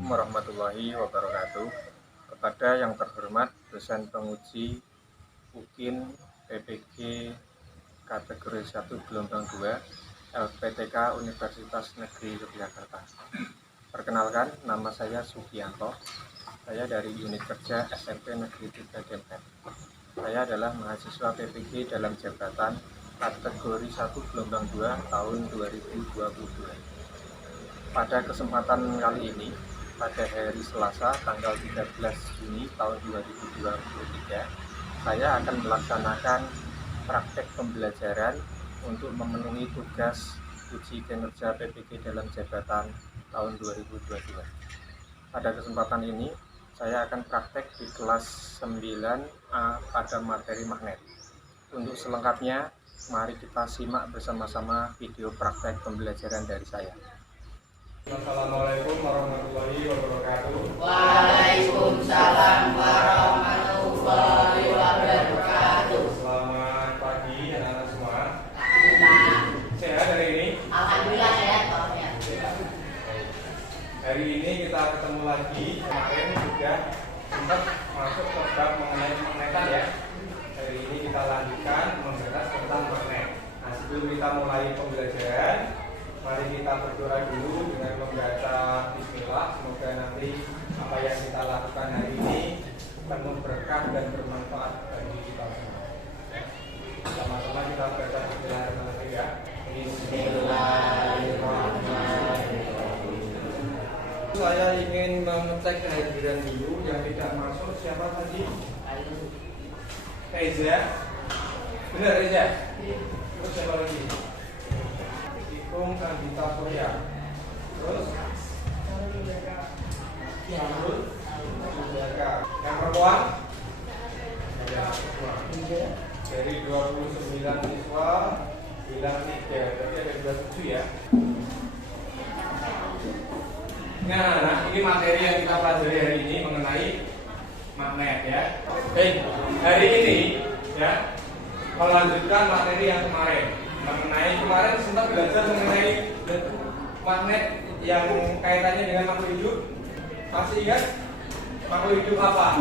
Warahmatullahi wabarakatuh. Kepada yang terhormat dosen penguji UKIN PPG kategori 1 gelombang 2 LPTK Universitas Negeri Yogyakarta. Perkenalkan, nama saya Sugianto. Saya dari unit kerja SMP Negeri 3 Dempet. Saya adalah mahasiswa PPG dalam jabatan kategori 1 gelombang 2 tahun 2022. Pada kesempatan kali ini, pada hari Selasa tanggal 13 Juni tahun 2023, saya akan melaksanakan praktek pembelajaran untuk memenuhi tugas uji kinerja PPG dalam jabatan tahun 2022. Pada kesempatan ini, saya akan praktek di kelas 9A pada materi magnet. Untuk selengkapnya, mari kita simak bersama-sama video praktek pembelajaran dari saya. Assalamualaikum warahmatullahi wabarakatuh. Waalaikumsalam warahmatullahi wabarakatuh. Selamat pagi anak-anak semua. Alhamdulillah. Sehat hari ini? Alhamdulillah sehat Pak. Hari ini kita ketemu lagi. Kemarin sudah sempat masuk ke bab mengenai magnetan ya. Hari ini kita lanjutkan membahas tentang magnet. Nah, sebelum kita mulai pembelajaran, mari kita berdoa dulu dengan membaca bismillah. Semoga nanti apa yang kita lakukan hari ini penuh berkah dan bermanfaat bagi kita semua. Sama-sama kita baca bismillahirrahmanirrahim ya. Bismillahirrahmanirrahim. Saya ingin mengecek kehadiran dulu yang tidak masuk. Siapa tadi? Reza. Benar Reza? Terus siapa lagi? Ikung Sandita Surya. Terus Samrul Sudaka. Yang perempuan? Dari 29 siswa bilang 3, berarti ada 27 ya. Nah, ini materi yang kita pelajari hari ini mengenai magnet ya. Hari ini ya melanjutkan materi yang kemarin. Kemarin sempat belajar mengenai magnet yang kaitannya dengan makhluk hidup. Masih ingat makhluk hidup apa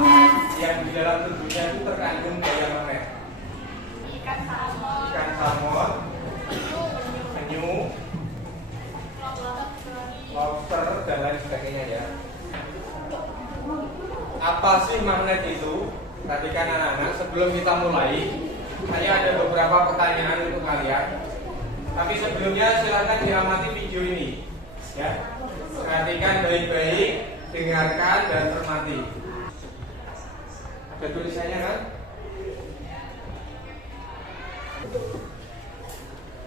yang di dalam tubuhnya itu terkandung daya magnet? Ikan salmon, penyu, lobster dan lain sebagainya ya. Apa sih magnet itu? Perhatikan anak-anak, sebelum kita mulai, saya ada beberapa pertanyaan untuk kalian. Tapi sebelumnya silakan diamati video ini, ya. Perhatikan baik-baik, dengarkan dan cermati. Ada tulisannya kan?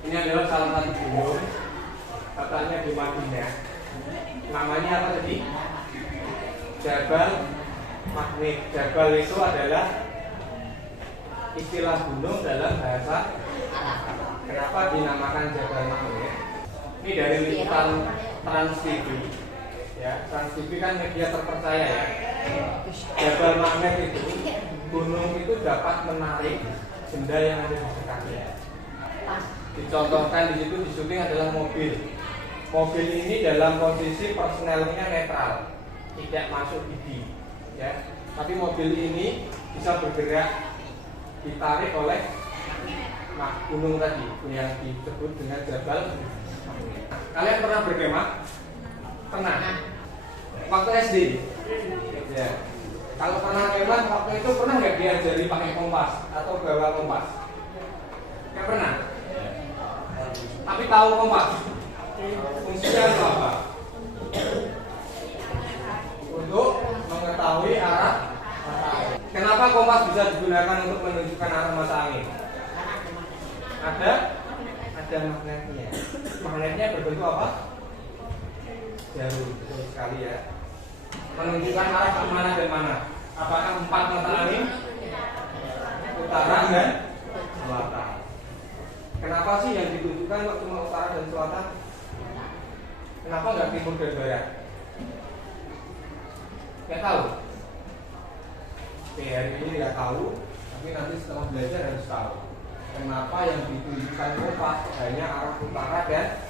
Ini adalah salah satu gunung, katanya di Madinah. Namanya apa tadi? Jabal Magnet. Jabal itu adalah istilah gunung dalam bahasa Arab. Kenapa dinamakan Jabal Magnet? Ini dari liputan Trans TV. Ya, Trans TV kan media terpercaya ya. Jabal Magnet itu, gunung itu dapat menarik benda yang ada di dekatnya. Dicontohkan di situ, di syuting adalah mobil. Mobil ini dalam posisi personelnya netral, tidak masuk gigi, ya. Tapi mobil ini bisa bergerak, ditarik oleh gunung tadi yang disebut dengan Jabal. Kalian pernah berkemah? Pernah? Waktu SD? Ya. Kalau pernah kemah, waktu itu pernah nggak diajari pakai kompas atau bawa kompas? Nggak pernah. Tapi tahu kompas? Fungsinya itu apa? Untuk mengetahui arah mata angin. Kenapa kompas bisa digunakan untuk menunjukkan arah mata angin? Ada magnetnya. Magnetnya berbentuk apa? Jarum, betul sekali ya. Menunjukkan arah ke mana dan mana. Apakah 4 mata angin? Utara dan selatan. Kenapa sih yang ditunjukkan kok cuma utara dan selatan? Kenapa nggak timur dan barat? Nggak tahu. Oke, hari ini nggak tahu, tapi nanti setelah belajar harus tahu. Kenapa yang ditunjukkan kompas hanya arah utara dan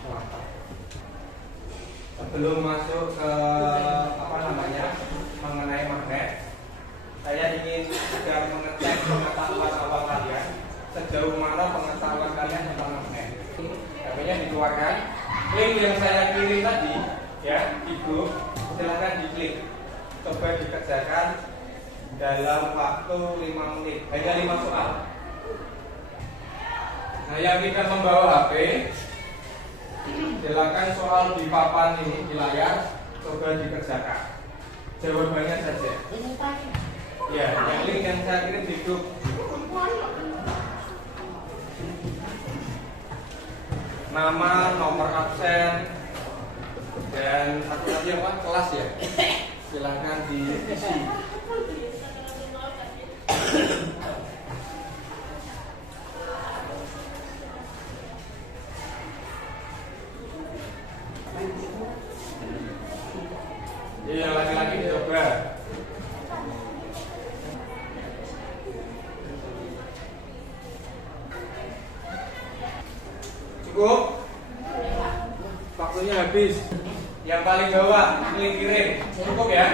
selatan? sebelum masuk ke mengenai magnet, saya ingin juga mengecek pengetahuan awal kalian sejauh mana pengetahuan kalian tentang magnet. Namanya dikeluarkan. Link yang saya kirim tadi, ya, di grup, silahkan diklik. Coba dikerjakan dalam waktu 5 menit, hanya 5 soal. Nah, yang tidak membawa HP, silakan soal di papan ini di layar, coba dikerjakan. Jawabannya saja. Ya, yang link yang saya kirim di grup. Nama, nomor absen, dan satu lagi apa? Kelas ya. Silakan diisi. Yang laki-laki dicoba. Cukup? Waktunya habis. Yang paling bawah, klik kirim. Cukup ya?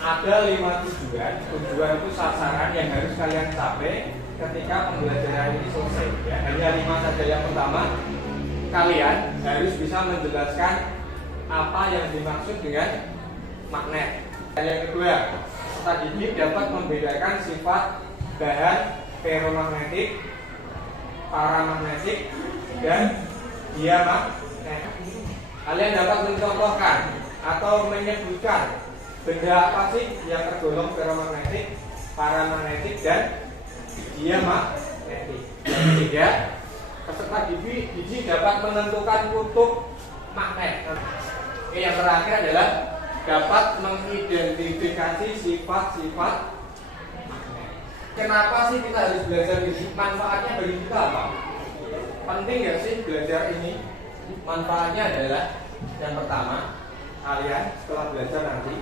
Ada 5 tujuan. Tujuan itu sasaran yang harus kalian capai ketika pembelajaran ini selesai. Ya, hanya 5 saja. Yang pertama, kalian harus bisa menjelaskan apa yang dimaksud dengan magnet. Yang kedua, peserta didik dapat membedakan sifat bahan ferromagnetik, paramagnetik, dan diamagnetik. Kalian dapat mencontohkan atau menyebutkan benda apa sih yang tergolong ferromagnetik, paramagnetik, dan diamagnetik. Yang ketiga, peserta didik dapat menentukan kutub magnet. Yang terakhir adalah dapat mengidentifikasi sifat-sifat magnet. Kenapa sih kita harus belajar ini? Manfaatnya bagi kita apa? Penting nggak sih belajar ini? Manfaatnya adalah yang pertama, kalian setelah belajar nanti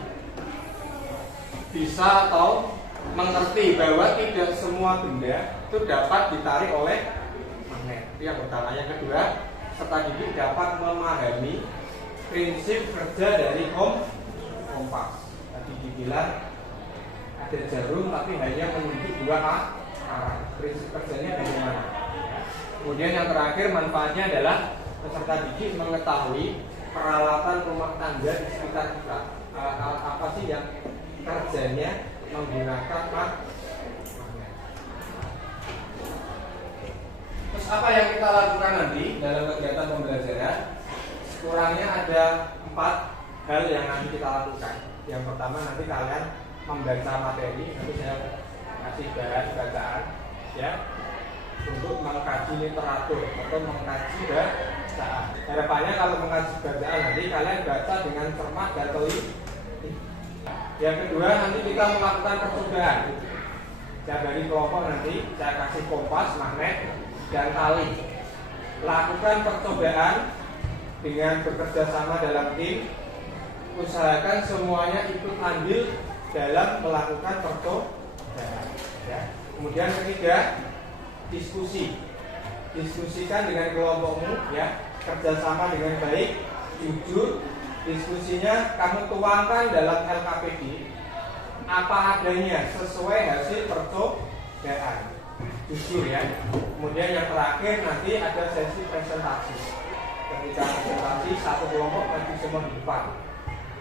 bisa atau mengerti bahwa tidak semua benda itu dapat ditarik oleh magnet. Itu yang pertama. Yang kedua, peserta didik dapat memahami prinsip kerja dari kompas. Tadi dibilang ada jarum tapi hanya menunjuk 2 arah. Prinsip kerjanya bagaimana? Kemudian yang terakhir, manfaatnya adalah peserta didik mengetahui peralatan rumah tangga di sekitar kita. Alat-alat apa sih yang kerjanya menggunakan magnet? Terus apa yang kita lakukan nanti dalam kegiatan pembelajaran? Kurangnya ada 4 hal yang nanti kita lakukan. Yang pertama, nanti kalian membaca materi. Nanti saya kasih bahan bacaan, ya, untuk mengkaji literatur atau mengkaji bacaan. Harapannya kalau mengkaji bacaan nanti kalian baca dengan cermat dan teliti. Yang kedua, nanti kita melakukan percobaan. Dari kelompok nanti saya kasih kompas, magnet, dan tali. Lakukan percobaan dengan bekerja sama dalam tim. Usahakan semuanya ikut andil dalam melakukan percobaan. Ya. Kemudian ketiga, diskusi. Diskusikan dengan kelompokmu, ya. Kerjasama dengan baik, jujur. Diskusinya kamu tuangkan dalam LKPD apa adanya sesuai hasil percobaan. Jujur ya. Kemudian yang terakhir nanti ada sesi presentasi. Ketika presentasi satu kelompok nanti semua di depan.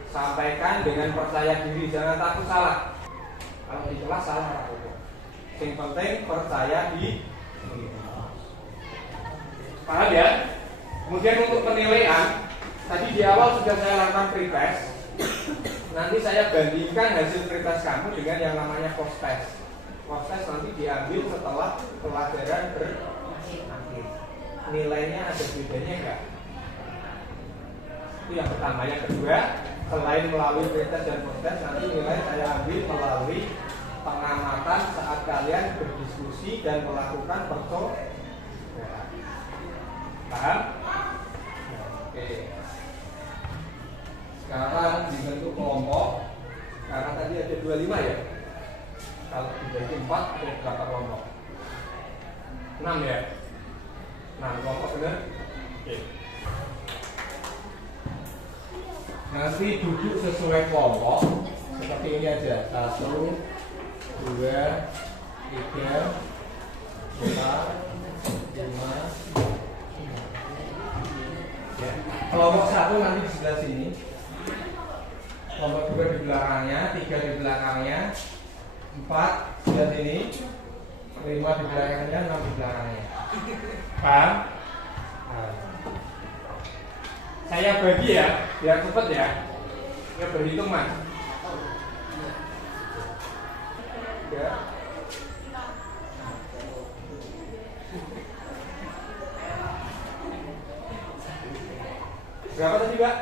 Sampaikan dengan percaya diri, jangan takut salah. Kalau di kelas salah apa-apa. Yang penting percaya diri. Paham ya? Kemudian untuk penilaian, tadi di awal sudah saya lakukan pretest. Nanti saya bandingkan hasil pretest kamu dengan yang namanya post test. Post test nanti diambil setelah pelajaran berakhir. Nilainya ada bedanya enggak? Itu yang pertama. Yang kedua, selain melalui pretest dan post test, nanti nilai saya ambil melalui pengamatan saat kalian berdiskusi dan melakukan percobaan. Paham? Oke. Sekarang dibentuk kelompok. Karena tadi ada 25 ya. Kalau dibagi 4 ada berapa kelompok? 6 ya. 6 kelompok benar? Oke. Nanti duduk sesuai kelompok seperti ini aja. 1, 2, 3, 4, 5. Ya. Kelompok 1 nanti di sebelah sini. Kelompok 2 di belakangnya, 3 di belakangnya, 4 sebelah sini, 5 di belakangnya, 6 di belakangnya. Paham? Nah. Saya bagi ya, biar cepet ya. Ya berhitung mas. Ya. Berapa tadi Mbak?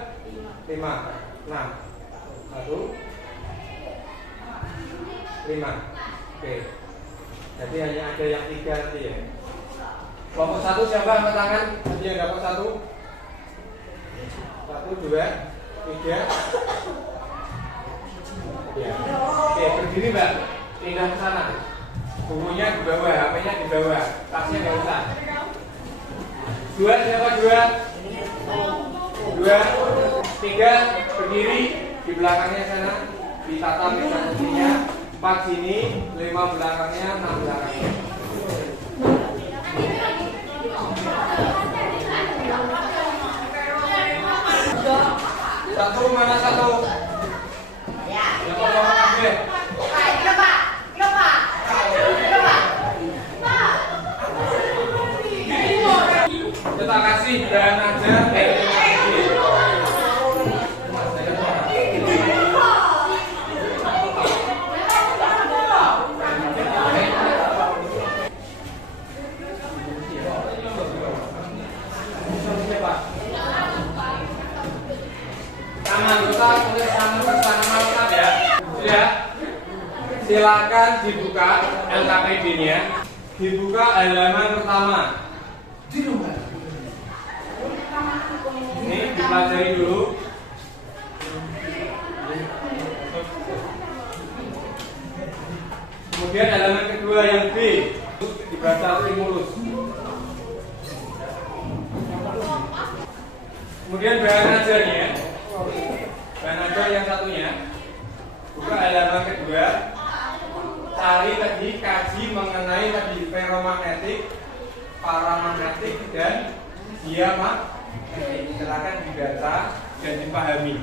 5, 6, 1, 5. Oke. Jadi hanya ada yang 3 nanti ya. Kelompok 1 siapa angkat tangan? Tadi yang dapat 1. 1, 2, 3. Ya. Oke, berdiri Mbak. Pindah ke sana. Bukunya di bawah, HP-nya di bawah. Tasnya nggak usah. 2 siapa 2? 2, 3 berdiri di belakangnya sana, ditata meja-mejanya. 4 sini, 5 belakangnya, 6 belakangnya. Satu mana satu? Ya. Siapa mau gue? Kita kasih dan aja. Silakan dibuka LKPD-nya. Dibuka halaman pertama. Ini dipelajari dulu. Kemudian halaman kedua yang B, dibaca stimulus. Kemudian bahan ajarnya, bahan ajar yang satunya, buka halaman kedua. Cari tadi, kaji mengenai tadi ferromagnetik, paramagnetik dan diamagnetik. Silakan dibaca dan dipahami.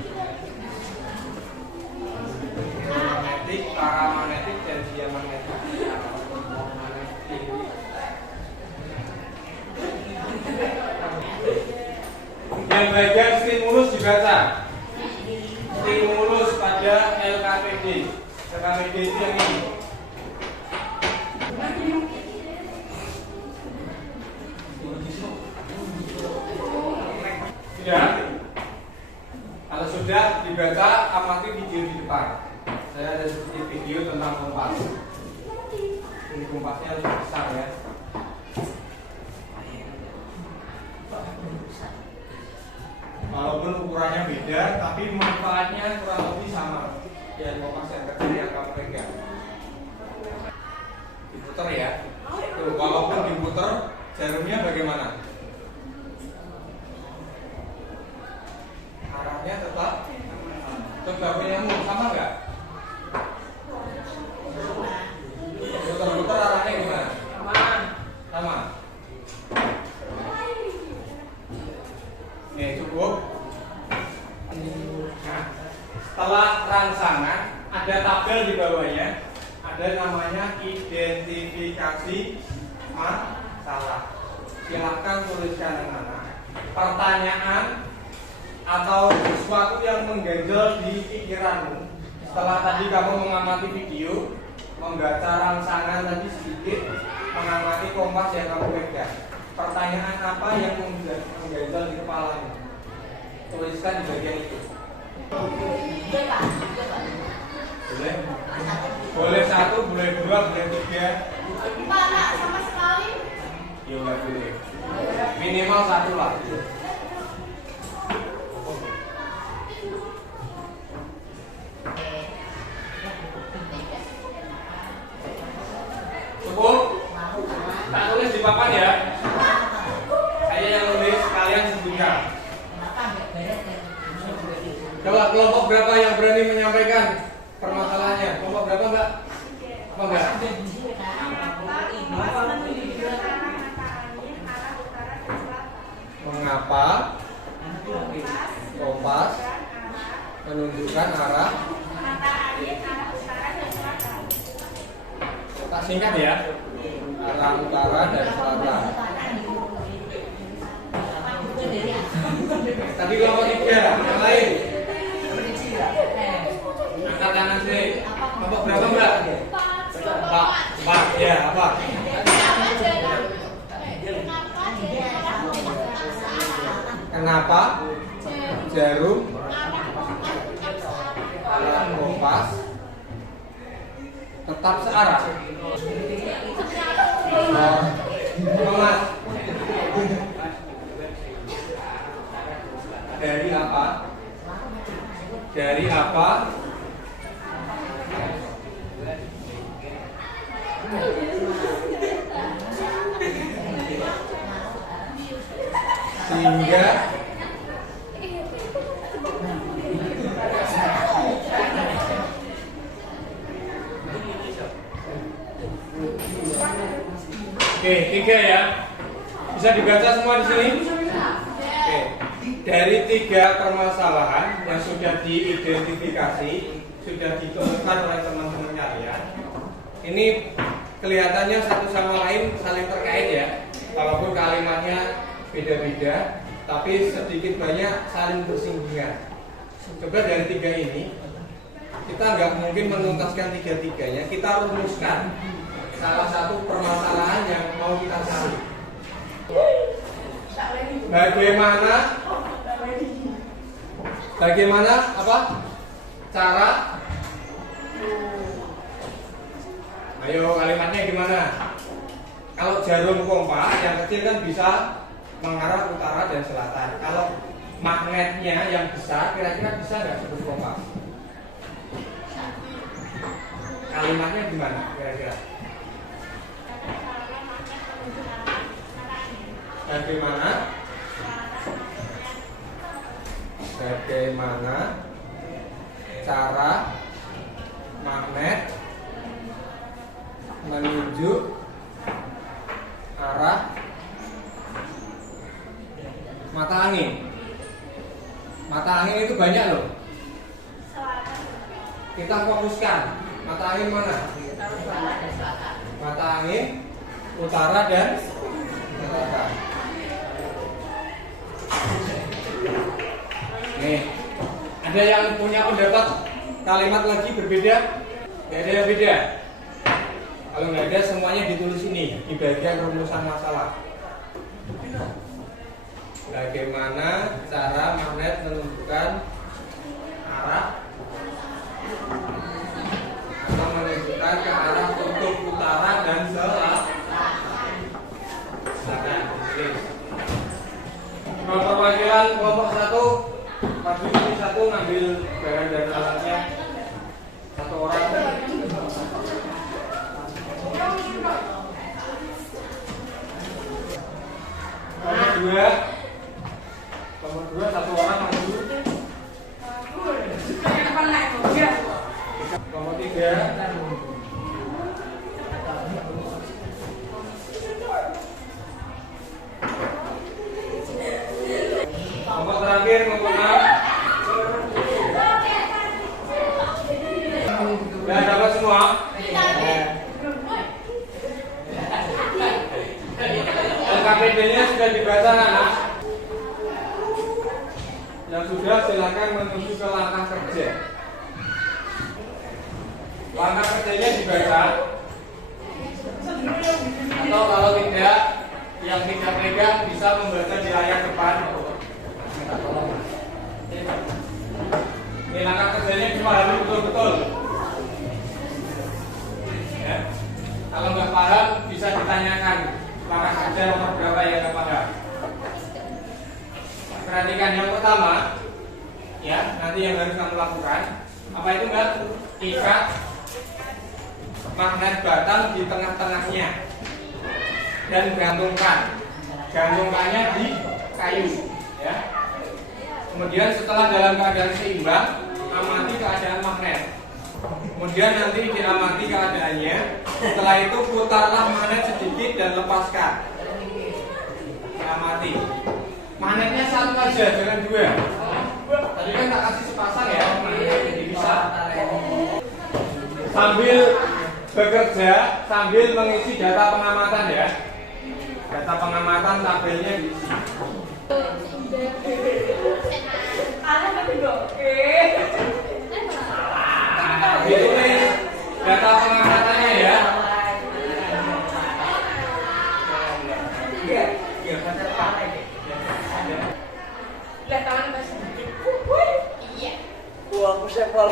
Magnetik, paramagnetik dan diamagnetik. Yang bagian stimulus dibaca. Stimulus pada LKPD. LKPD itu yang ini. Sudah? Kalau sudah dibaca, amati video di depan. Saya ada sedikit video tentang kompas. Ini kompasnya lebih besar ya. Walaupun ukurannya beda, tapi manfaatnya kurang lebih sama. Ya, kompas yang kecil yang kamu pegang. Diputar ya. Tuh, walaupun diputar, jarumnya bagaimana? Arahnya tetap. Coba punyamu sama nggak? Putar-putar arahnya gimana? Sama. Nih cukup. Nah, setelah rangsangan ada tabel di bawahnya. Ada namanya identifikasi masalah. Silahkan tuliskan yang mana. Pertanyaan atau sesuatu yang mengganjal di pikiranmu setelah tadi kamu mengamati video, membaca rangsangan tadi sedikit, mengamati kompas yang kamu pegang. Pertanyaan apa yang mengganjal di kepalamu? Tuliskan di bagian itu. Boleh? Boleh 1, boleh 2, boleh 3. Enggak sama sekali. Ya nggak boleh. Minimal 1 lah. Cukup? Tak tulis di papan ya. Saya yang nulis, kalian sebutkan. Coba kelompok berapa yang berani menyampaikan permasalahannya? Kelompok berapa Mbak? Apa Mbak? Mengapa kompas menunjukkan arah? Tak singkat ya. Arah utara dan selatan. Tadi kelompok 3 yang lain. Angkat tangan sini. Kelompok berapa Mbak? Pak, ya apa? Kenapa jarum arah kompas tetap searah? Mas, dari apa? Dari apa? Sehingga oke, 3 ya. Bisa dibaca semua di sini? Oke. Dari 3 permasalahan yang sudah diidentifikasi, sudah ditemukan oleh teman-teman kalian, ini kelihatannya satu sama lain saling terkait ya. Walaupun kalimatnya beda-beda, tapi sedikit banyak saling bersinggungan. Coba dari 3 ini, kita nggak mungkin menuntaskan 3-3-nya. Kita rumuskan salah satu permasalahan yang mau kita cari. Bagaimana apa cara? Ayo kalimatnya gimana? Kalau jarum kompas yang kecil kan bisa mengarah utara dan selatan. Kalau magnetnya yang besar kira-kira bisa nggak sebut kompas? Kalimatnya gimana kira-kira? Bagaimana cara magnet menunjuk arah mata angin? Mata angin itu banyak loh. Kita fokuskan mata angin mana? Mata angin utara dan selatan. Nih, ada yang punya pendapat kalimat lagi berbeda? Gak ada yang beda? Kalau nggak ada, semuanya ditulis ini di bagian rumusan masalah. Bagaimana cara magnet menunjukkan arah atau menunjukkan ke arah kutub utara dan selatan? Perwakilan kelompok 1 maju ini 1 ngambil barang dan alatnya 1 orang. Kelompok 2 1 orang maju. Kelompok 3 kelompok terakhir kelompok 6. Sudah dapat semua? LKPD-nya sudah dibaca anak? Yang sudah silakan menuju ke langkah kerja. Langkah kerjanya dibaca. Atau kalau tidak, yang tidak pegang bisa membaca di layar depan. Ini langkah kerjanya dipahami betul-betul ya. Kalau nggak paham bisa ditanyakan langkah kerja nomor berapa yang nggak paham. Perhatikan yang pertama ya, nanti yang harus kamu lakukan apa itu Mbak? Ikat magnet batang di tengah-tengahnya dan gantungkannya di kayu ya. Kemudian setelah dalam keadaan seimbang, amati keadaan magnet. Kemudian nanti diamati keadaannya. Setelah itu putarlah magnet sedikit dan lepaskan. Amati. Magnetnya satu aja, jangan dua. Tadi kan tak kasih sepasang ya, jadi bisa. Sambil bekerja, sambil mengisi data pengamatan ya. Data pengamatan tabelnya diisi. Ditulis data pengamatannya ya. Lihat tangan Mas. Iya. Aku sampel.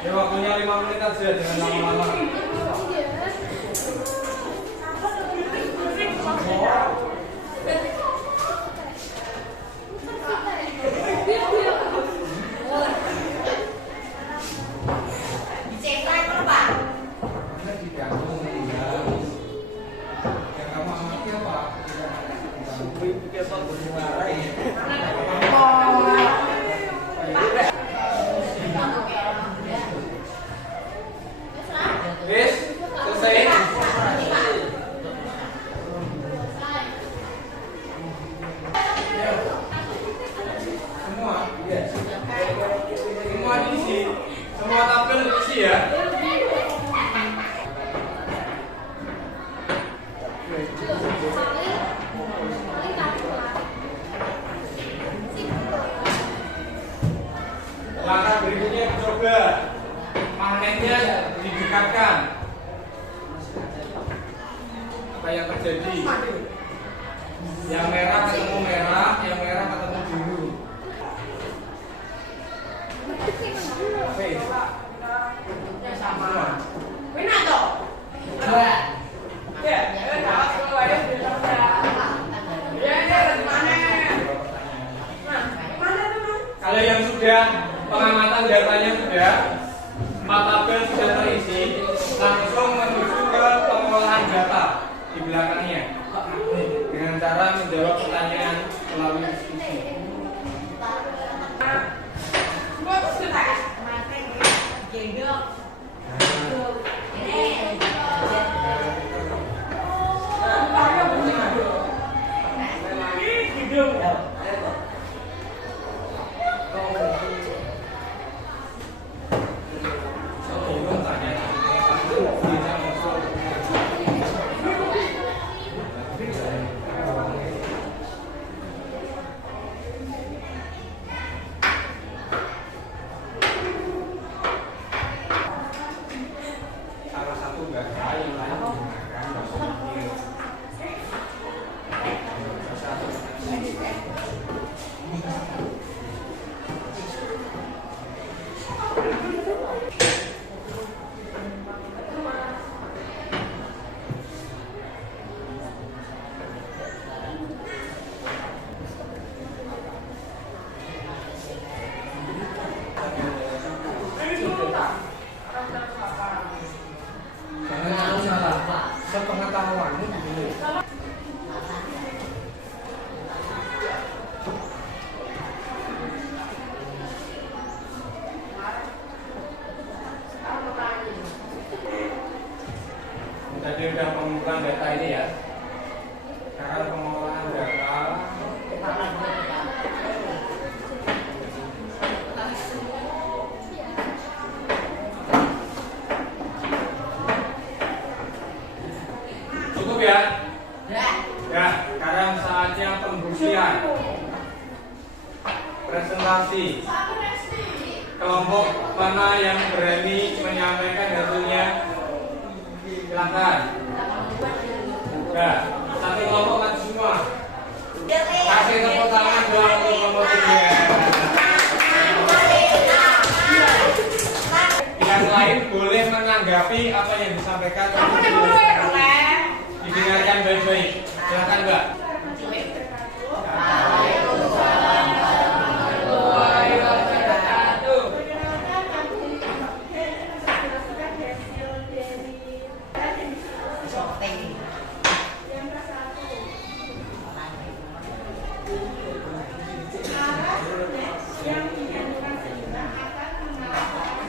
Ya waktunya 5 menit aja, jangan lama-lama. Dicek lagi Pak. Karena digantung ya. Yang kamu amati apa? Wis, selesai. Semua, iya. Semua diisi, semua tabel diisi ya. Langkah berikutnya coba magnetnya didekatkan. Apa yang terjadi? Yang merah ketemu merah, yang merah ketemu biru. Oke. Yang sama. Benar toh? Ya. Ya, jawab kalau ada di sana. Ya, ini ada di mana? Nah, mana teman? Kalau yang sudah pengamatan datanya sudah, 4 tabel sudah terisi, langsung menuju ke pengolahan data di belakangnya dengan cara menjawab pertanyaan melalui diskusi. Semua itu sudah. Gendong. Salah satu bahasa yang lain menggunakan bahasa Inggris. Jangan salah, sepengetahuanmu begini. Tadi udah pengumpulan data ini ya. Sekarang pengolahan data. Cukup ya? Ya, sekarang saatnya pembuktian. Presentasi. Kelompok mana yang berani menyampaikan hasilnya? Silakan. Ya, satu kelompok maju semua. Kasih tepuk tangan buat kelompok tiga. Yang lain boleh menanggapi apa yang disampaikan. Didengarkan baik-baik. Silakan, Mbak. yang dinyanyukan sejenak akan mengalahkan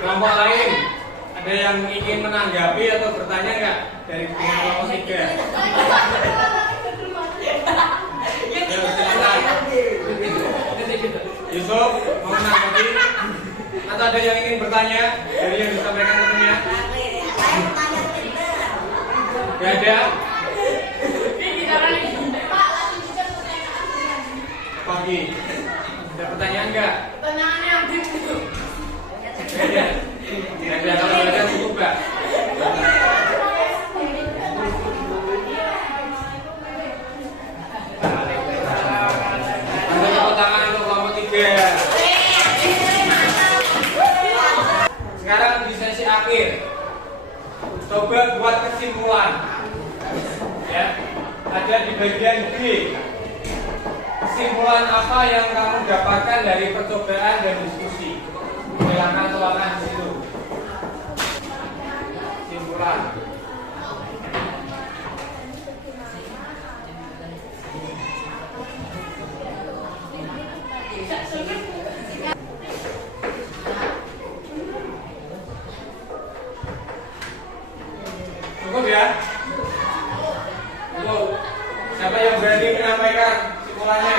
Kelompok lain, ada yang ingin menanggapi atau bertanya nggak dari kelompok 3? Yusuf mau menanggapi atau ada yang ingin bertanya dari yang disampaikan temannya? Gak ada? Pagi. Ada pertanyaan nggak? Pertanyaannya gitu. Gak ada. Kalau ada cukup nggak? Ada tepuk tangan untuk kelompok 3. Sekarang di sesi akhir, coba buat kesimpulan. Ya, ada di bagian B. Kesimpulan apa yang kamu dapatkan dari percobaan dan diskusi? Silakan tuangkan di situ. Kesimpulan. Cukup ya? Cukup. Siapa yang berani menyampaikan kesimpulannya?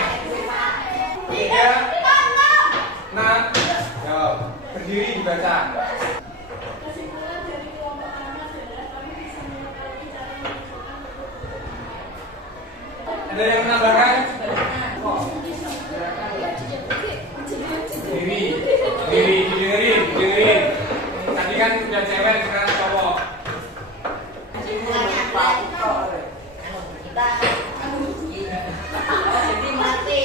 3. Nah, jawab. Berdiri dibaca. Kesimpulan dari kelompok pertama adalah kami bisa mengetahui cara menentukan Ada yang menambahkan? Dengerin. Tadi kan sudah cewek, sekarang cowok. Jadi mati.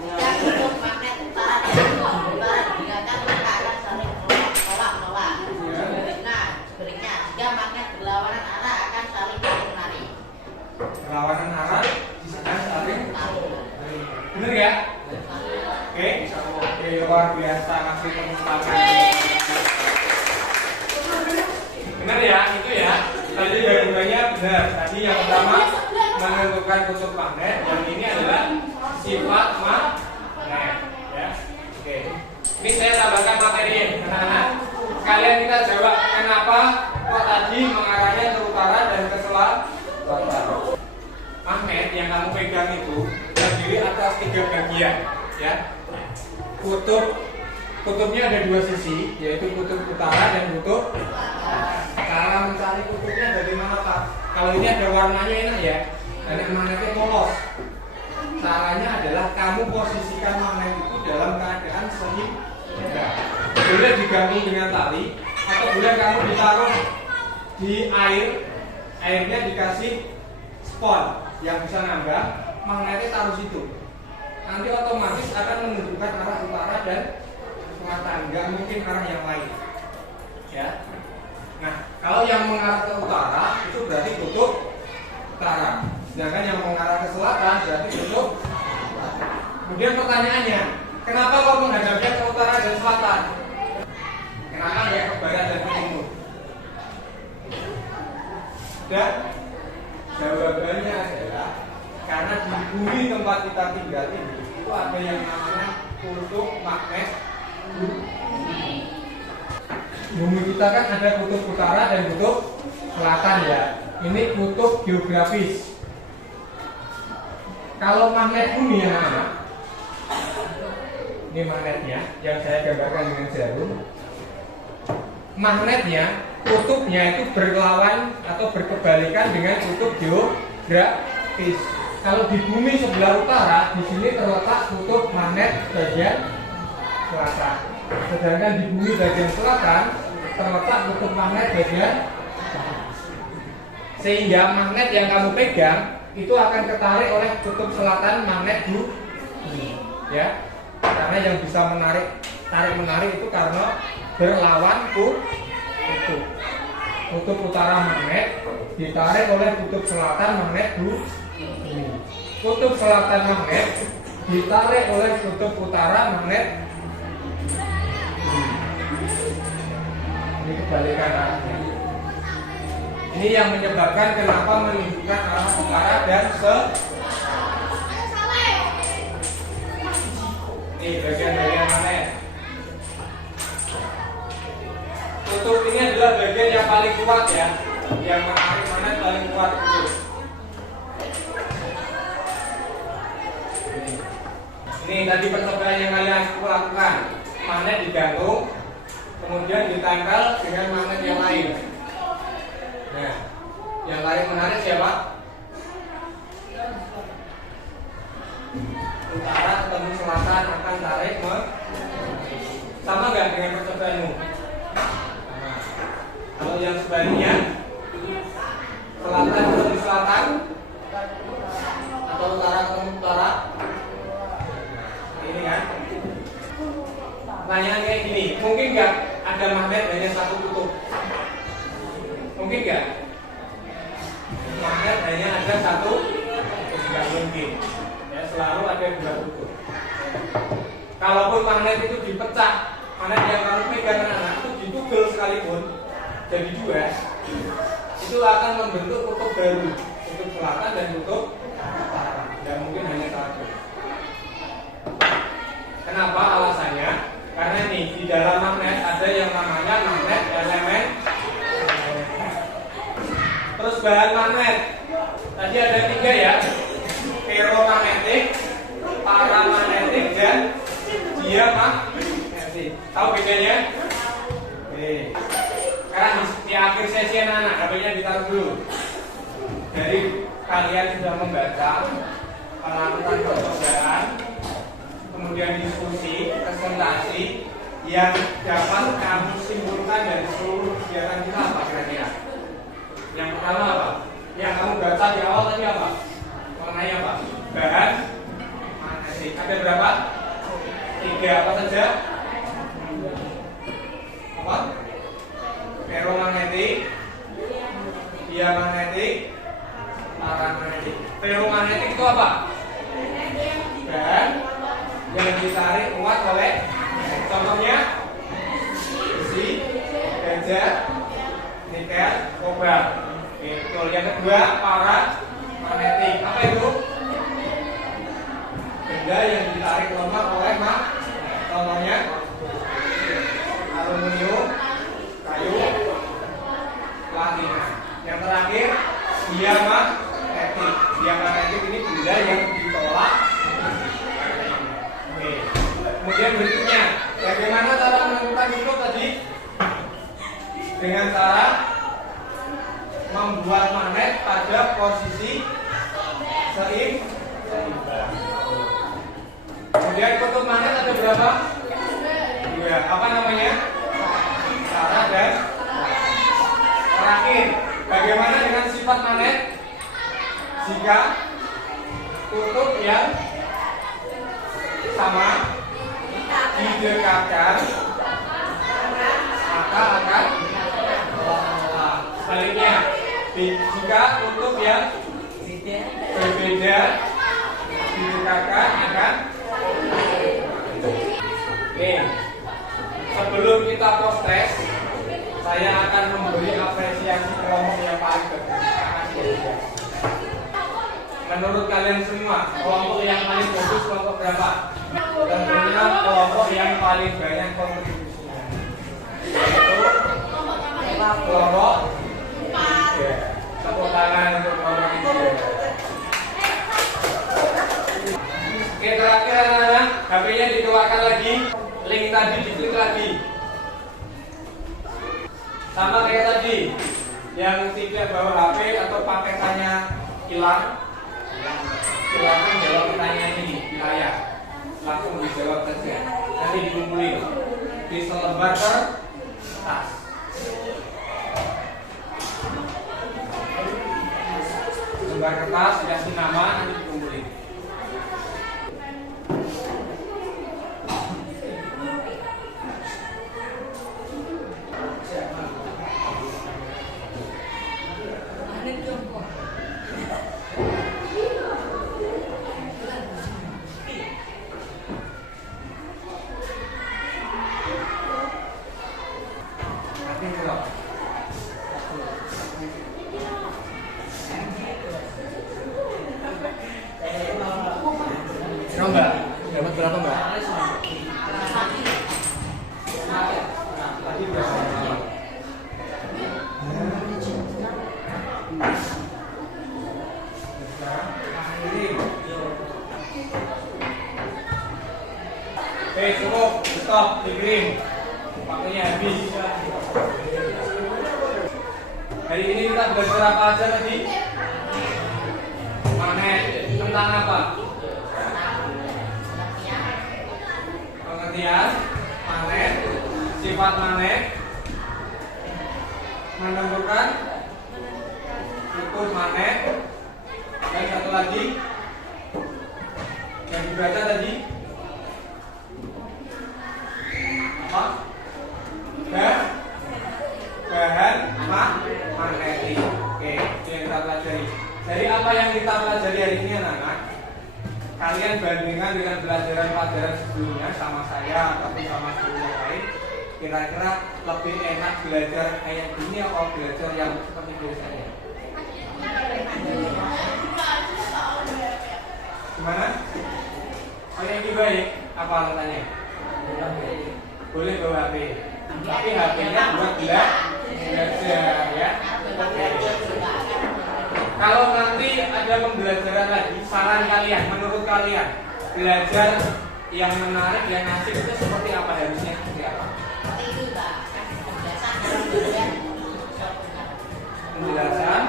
Yang untuk magnet utara dan utara digunakan maka akan saling menolak. Nah, sebaliknya jika magnet berlawanan arah akan saling menarik. Berlawanan arah akan saling. Bener ya? Oke, luar biasa kasih tepuk tangan. Benar ya, itu ya. Tadi jawabannya benar. Tadi yang pertama menentukan kutub magnet, yang ini adalah sifat magnet. Ya, oke. Ini saya tambahkan materinya, anak-anak. Kalian kita jawab kenapa kok tadi mengarahnya ke utara dan ke selatan. Magnet yang kamu pegang itu terdiri atas 3 bagian, ya. Kutubnya ada 2 sisi, yaitu kutub utara dan kutub. Cara mencari kutubnya bagaimana Pak? Kalau ini ada warnanya enak ya, dan magnetnya polos. Caranya adalah kamu posisikan magnet itu dalam keadaan seimbang. Boleh digantung dengan tali, atau boleh kamu ditaruh di air, airnya dikasih spon yang bisa nambah, magnetnya taruh situ. Nanti otomatis akan menunjukkan arah utara dan selatan, nggak mungkin arah yang lain. Ya. Nah, kalau yang mengarah ke utara itu berarti kutub utara, sedangkan yang mengarah ke selatan berarti kutub. Kemudian pertanyaannya, kenapa kok menghadapnya ke utara dan selatan? Kenapa nggak ke barat dan ke timur? Dan jawabannya adalah karena di bumi tempat kita tinggal ini itu ada yang namanya kutub magnet bumi. bumi kita kan ada kutub utara dan kutub selatan ya. Ini kutub geografis. Kalau magnet bumi anak-anak, ini magnetnya yang saya gambarkan dengan jarum. Magnetnya, kutubnya itu berlawan atau berkebalikan dengan kutub geografis. Kalau di bumi sebelah utara, di sini terletak kutub magnet bagian selatan. Sedangkan di bumi bagian selatan terletak kutub magnet bagian selatan. Sehingga magnet yang kamu pegang itu akan ketarik oleh kutub selatan magnet bumi, ya. Karena yang bisa tarik menarik itu karena berlawan kutub. Kutub utara magnet ditarik oleh kutub selatan magnet bumi. Kutub selatan magnet ditarik oleh kutub utara magnet bumi. Ini kebalikan arahnya. Ini yang menyebabkan kenapa menunjukkan arah utara dan ini bagian-bagian magnet. Kutub ini adalah bagian yang paling kuat ya, yang menarik magnet paling kuat itu. Ini tadi percobaan yang kalian lakukan, magnet digantung, kemudian ditempel dengan magnet yang lain. Nah, yang lain menarik siapa? Utara ketemu selatan akan tarik sama nggak dengan percobaanmu? Sama. Kalau yang sebaliknya, selatan ketemu selatan atau utara ketemu utara, ini kan? Pertanyaan kayak gini, mungkin nggak ada magnet hanya satu kutub? Mungkin nggak? Magnet hanya ada satu? Nggak mungkin. Ya, selalu ada dua kutub. Kalaupun magnet itu dipecah, magnet yang kamu pegang anak itu ditugel sekalipun jadi dua, itu akan membentuk kutub baru, kutub selatan dan kutub utara. Dan mungkin hanya satu. Kenapa alasannya? Karena nih di dalam magnet ada yang namanya magnet elemen. Terus bahan magnet tadi ada 3 ya, ferromagnetik, paramagnetik, dan diamagnetik. Tahu bedanya? Oke. Sekarang di akhir sesi anak-anak, HP-nya ditaruh dulu. Dari kalian sudah membaca, melakukan percobaan, kemudian diskusi, presentasi, yang dapat kamu simpulkan dari seluruh kegiatan kita apa kira-kira? Yang pertama apa? Yang kamu baca di awal tadi apa? Mengenai apa? Bahan magnetik. Ada berapa? 3 apa saja? Apa? Ferromagnetik, diamagnetik, paramagnetik. Ferromagnetik itu apa? Bahan yang ditarik kuat oleh, contohnya besi, baja, nikel, kobalt. Betul. Yang kedua, paramagnetik. Apa itu? Benda yang ditarik lemah oleh magnet. Contohnya aluminium, kayu, platina. Yang terakhir, diamagnetik. Diamagnetik ini benda yang ditolak. Oke. Kemudian berikutnya, bagaimana cara menentukan itu tadi? Dengan cara membuat magnet pada posisi seimbang. Kemudian kutub magnet ada berapa? 2. Apa namanya? Utara dan terakhir. Bagaimana dengan sifat magnet? Jika kutub yang sama didekatkan, maka akan sebaliknya. Jika kutub yang berbeda didekatkan akan. Oke. Sebelum kita proses, saya akan memberi apresiasi kelompok yang paling bagus. Menurut kalian semua, kelompok yang paling bagus kelompok berapa? Tentunya kelompok yang paling banyak kontribusinya. Itu kelompok 3. Tepuk tangan untuk kelompok 3. Oke, terakhir anak-anak, HP-nya dikeluarkan lagi, link tadi diklik lagi. Sama kayak tadi, yang tidak bawa HP atau paketannya hilang, silakan jawab pertanyaan ini di layar. Langsung dijawab saja. Nanti dikumpulin di selembar kertas. Lembar kertas dikasih nama, nanti dikumpulin. Mbak, dapat berapa Mbak? Tadi berapa? Oke, cukup, stop, dikirim. Waktunya habis. Hari ini kita belajar apa aja tadi? Magnet, tentang apa? Pengertian magnet, sifat magnet, menentukan kutub magnet, dan satu lagi yang dibaca tadi apa? Bahan magnetik. Oke, itu yang kita pelajari. Dari apa yang kita pelajari hari ini anak-anak, kalian bandingkan dengan pelajaran-pelajaran sebelumnya sama saya ataupun sama guru yang lain, kira-kira lebih enak belajar kayak gini atau belajar yang seperti biasanya? Gimana? Oh, yang lebih baik apa alasannya? Boleh bawa HP, tapi HP-nya buat belajar ya. Kalau nanti ada pembelajaran lagi, saran kalian, menurut kalian belajar yang menarik, yang asik itu seperti apa, harusnya seperti apa? Penjelasan,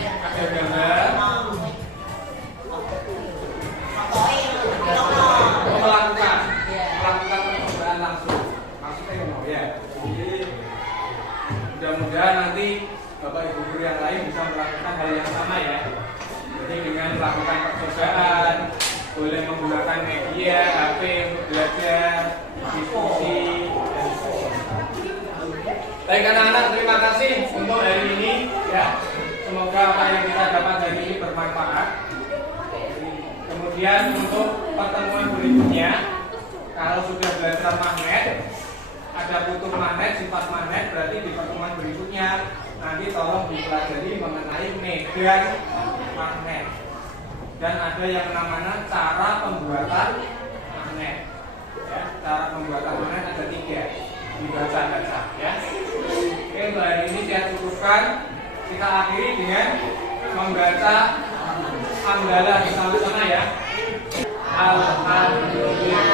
ada gambar, melakukan percobaan langsung. Maksudnya gimana ya? Mudah-mudahan nanti Bapak Ibu guru yang lain bisa melakukan hal yang sama ya. Jadi dengan melakukan percobaan, boleh menggunakan media, HP untuk belajar, diskusi, dan sebagainya. Baik anak-anak, terima kasih untuk hari ini ya. Semoga apa yang kita dapat hari ini bermanfaat. Kemudian untuk pertemuan berikutnya, kalau sudah belajar magnet, ada kutub magnet, sifat magnet, berarti di pertemuan berikutnya nanti tolong dipelajari mengenai medan magnet. Dan ada yang namanya cara pembuatan magnet. Ya, cara pembuatan magnet ada 3, dibaca-baca ya. Oke, untuk hari ini saya cukupkan. Kita akhiri dengan membaca hamdalah bersama-sama ya. Alhamdulillah.